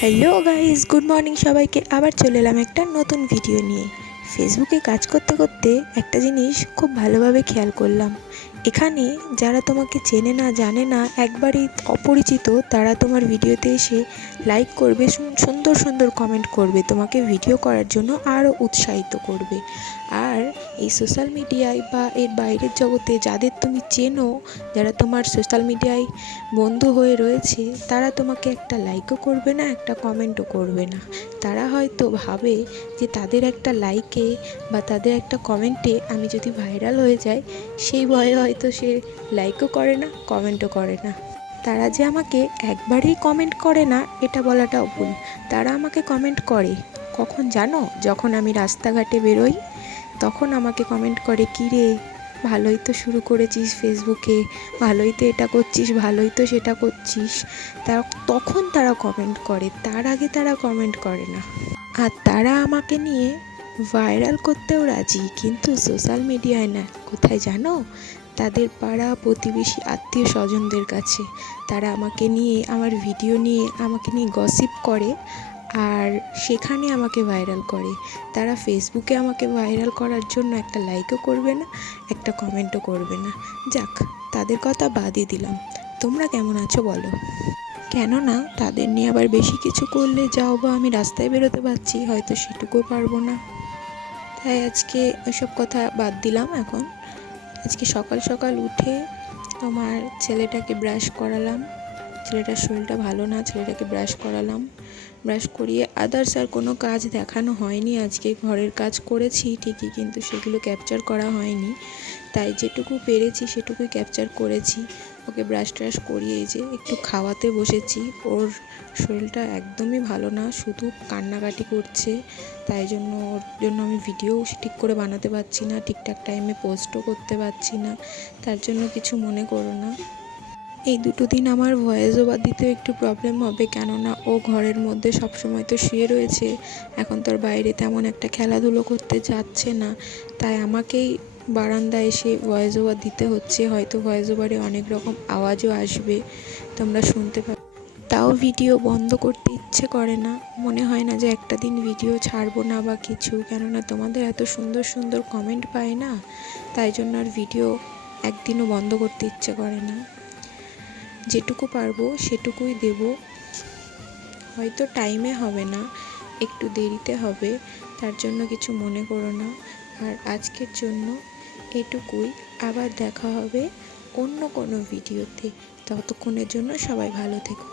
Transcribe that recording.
Hello guys, good morning সবাইকে। আবার চলে এলাম একটা নতুন ভিডিও নিয়ে। ফেসবুকে কাজ করতে করতে একটা জিনিস খুব ভালোভাবে খেয়াল করলাম। এখানে যারা তোমাকে চেনে না, জানে না, একবারই অপরিচিত, তারা তোমার ভিডিওতে এসে লাইক করবে, সুন্দর সুন্দর কমেন্ট করবে, তোমাকে ভিডিও করার জন্য আরও উৎসাহিত করবে। আর এই সোশ্যাল মিডিয়ায় বা এর বাইরের জগতে যাদের তুমি চেনো, যারা তোমার সোশ্যাল মিডিয়ায় বন্ধু হয়ে রয়েছে, তারা তোমাকে একটা লাইকও করবে না, একটা কমেন্টও করবে না। তারা হয়তো ভাবে যে তাদের একটা লাইকে বা তাদের একটা কমেন্টে আমি যদি ভাইরাল হয়ে যাই, সেই ভয়ে হয়তো সে লাইকও করে না, কমেন্টও করে না। তারা যে আমাকে একবারেই কমেন্ট করে না এটা বলাটাও ভুল। তারা আমাকে কমেন্ট করে কখন জানো? যখন আমি রাস্তাঘাটে বেরোই তখন আমাকে কমেন্ট করে, কী রে, ভালোই তো শুরু করেছিস ফেসবুকে, ভালোই তো এটা করছিস, ভালোই তো সেটা করছিস। তখন তারা কমেন্ট করে, তার আগে তারা কমেন্ট করে না। আর তারা আমাকে নিয়ে ভাইরাল করতেও রাজি, কিন্তু সোশ্যাল মিডিয়ায় না। কোথায় জানো? তাদের পাড়া প্রতিবেশী, আত্মীয় স্বজনদের কাছে তারা আমাকে নিয়ে, আমার ভিডিও নিয়ে আমাকে নিয়ে গসিপ করে, আর সেখানে আমাকে ভাইরাল করে। তারা ফেসবুকে আমাকে ভাইরাল করার জন্য একটা লাইকও করবে না, একটা কমেন্টও করবে না। যাক, তাদের কথা বাদই দিলাম। তোমরা কেমন আছো বলো? কেননা তাদের নিয়ে আবার বেশি কিছু করলে যাও বা আমি রাস্তায় বেরোতে পারছি, হয়তো সেটুকুও পারবো না। তাই আজকে ওইসব কথা বাদ দিলাম। এখন আজকে সকাল সকাল উঠে তোমার ছেলেটাকে ব্রাশ করালাম। ছেলেটার শরীরটা ভালো না, ছেলেটাকে ব্রাশ করালাম। ব্রাশ করিয়ে আদার্স আর কোনো কাজ দেখানো হয়নি। আজকে ঘরের কাজ করেছি ঠিকই, কিন্তু সেগুলো ক্যাপচার করা হয়নি। তাই যেটুকু পেরেছি সেটুকুই ক্যাপচার করেছি। ওকে ব্রাশ ট্রাশ করিয়ে যে একটু খাওয়াতে বসেছি। ওর শরীরটা একদমই ভালো না, শুধু কান্নাকাটি করছে। তাই জন্য ওর জন্য আমি ভিডিও ঠিক করে বানাতে পারছি না, ঠিকঠাক টাইমে পোস্টও করতে পারছি না। তার জন্য কিছু মনে করো না। এই দুটো দিন আমার ভয়েস ওভার দিতেও একটু প্রবলেম হবে, কেননা ও ঘরের মধ্যে সবসময় তো শুয়ে রয়েছে, এখন তোর বাইরে তেমন একটা খেলাধুলো করতে যাচ্ছে না। তাই আমাকেই বারান্দায় এসে ভয়েস ওভার দিতে হচ্ছে। হয়তো ভয়েস ওভারে অনেক রকম আওয়াজও আসবে, তোমরা শুনতে পাবে। তাও ভিডিও বন্ধ করতে ইচ্ছে করে না, মনে হয় না যে একটা দিন ভিডিও ছাড়বো না বা কিছু, কেননা তোমাদের এত সুন্দর সুন্দর কমেন্ট পাই না। তাই জন্য আর ভিডিও একদিনও বন্ধ করতে ইচ্ছে করে না। যেটুকু পারবো সেটুকুই দেব। হয়তো টাইমে হবে না, একটু দেরিতে হবে, তার জন্য কিছু মনে করো না। আর আজকের জন্য এটুকুই। আবার দেখা হবে অন্য কোনো ভিডিওতে। ততক্ষণের জন্য সবাই ভালো থেকো।